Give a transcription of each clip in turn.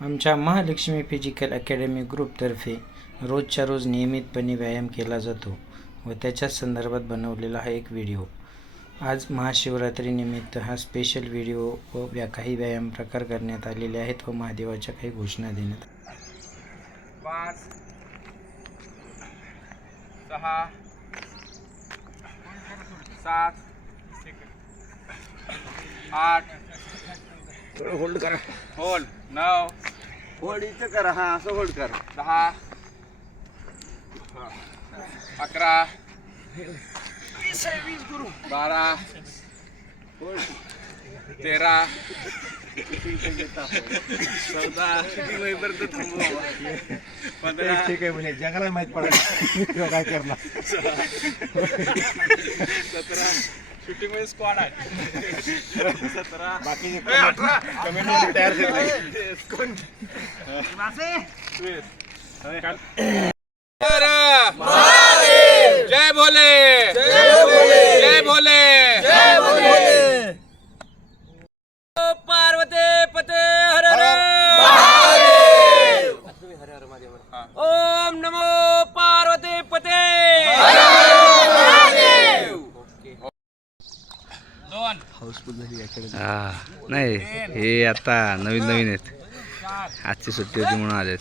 आमच्या Mahalakshmi physical academy ग्रुपतर्फे रोजच्या रोज नियमितपणे व्यायाम केला जातो व त्याच्या संदर्भात बनवलेला हा एक व्हिडिओ. आज महाशिवरात्रीनिमित्त हा स्पेशल व्हिडिओ व व्या काही व्यायाम प्रकार करण्यात आलेले आहेत व महादेवाच्या काही घोषणा देण्यात पाच सहा सात आठ होल्ड करा. होल्ड नऊ होल्ड इथं करा. हा असं होल्ड करा. दहा. अकरा. बारा. तेरा. चौदा. पंधरा. ठीक आहे म्हणजे जगाला माहीत पडलं काय करणार? सतरा. शूटिंगमध्ये स्क्वॉड आहे. सतरा बाकीचे कमेंटमध्ये तयार झाले हा नाही हे आता नवीन नवीन आहेत. आजची सुट्टी होती म्हणून आलेत.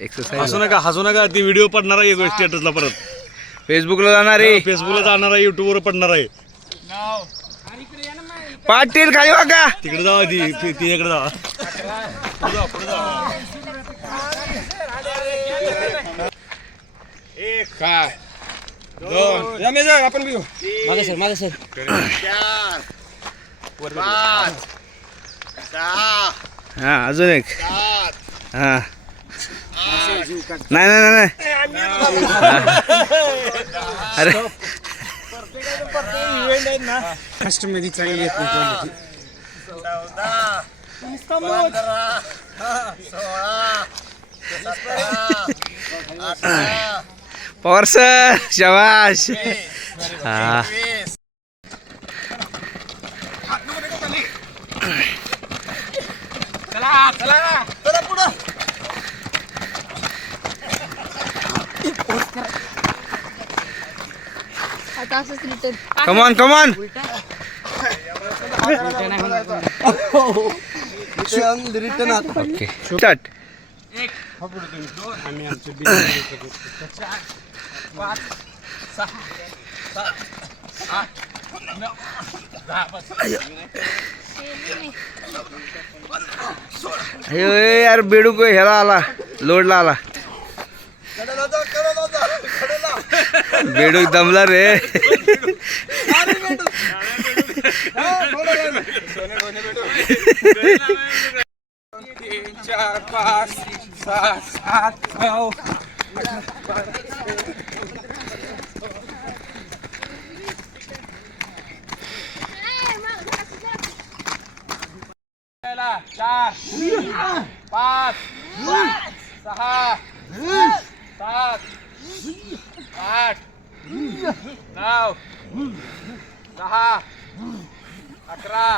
एक्सरसाइज हसू नका हसू नका ती व्हिडिओ पडणार आहे स्टेटसला परत. फेसबुकला जाणार आहे. फेसबुकला जाणार आहे युट्यूबवर पडणार आहे. पाटील खाली वाका तिकडे जावा ती ती- ती इकडे जावा काय? दोन. आपण बी मागे सर मागे सर. चार पाच सहा हा अजून एक. सात हा. नाही नाही नाही, नाही. अरे. चौदा पंधरा सोळा सतरा अठरा पवार सर शबाश हा वीस चला चला. चला पुढं. आता असंच return come on come on return आता ओके स्टार्ट पाच सहा सात आठ नऊ दहा बस यार बेडू को ह्याला आला लोडला आला बेडूक दमला रे तीन चार पाच सहा सात नऊ चला चार पाच सहा सात आठ नऊ दहा अकरा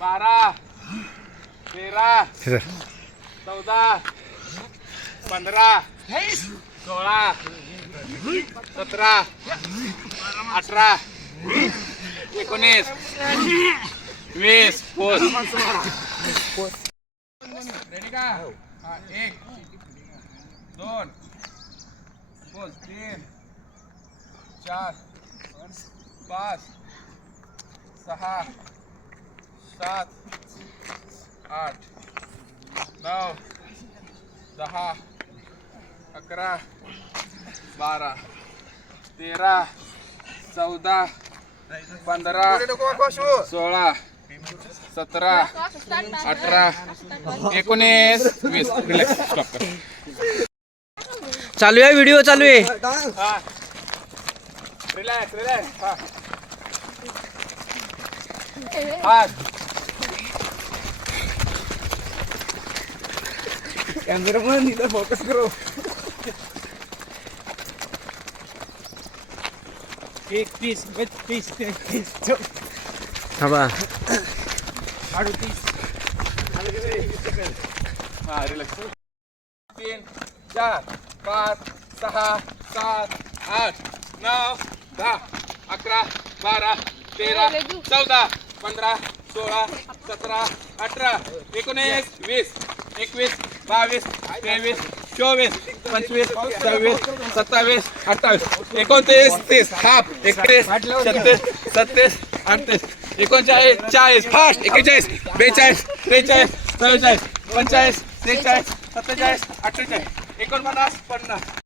बारा तेरा चौदा पंधरा सोळा सतरा अठरा एकोणीस वीस पोस हा, एक दोन पोस तीन चार पाच सहा सात आठ नऊ दहा अकरा बारा तेरा चौदा पंधरा सोळा सतरा अठरा एकोणीस वीस. चालू आहे व्हिडिओ चालू आहे. रिलॅक्स रिलॅक्स हा. हा कॅमेरामॅन इथं फोकस करो एकतीस बत्तीस तेहतीस थांबा हा रिलॅक्स तीन चार पाच सहा सात आठ नऊ दहा अकरा बारा तेरा चौदा पंधरा सोळा सतरा अठरा एकोणीस वीस एकवीस बावीस तेवीस चोवीस पंचवीस सव्वीस सत्तावीस अठ्ठावीस एकोणतीस तीस हाफ एकतीस छत्तीस सत्तीस अडतीस एकोणचाळीस चाळीस फास्ट एकेचाळीस बेचाळीस त्रेचाळीस चव्वेचाळीस पंचेचाळीस त्रेचाळीस सत्तेचाळीस अठ्ठेचाळीस एकोणपन्नास पन्नास.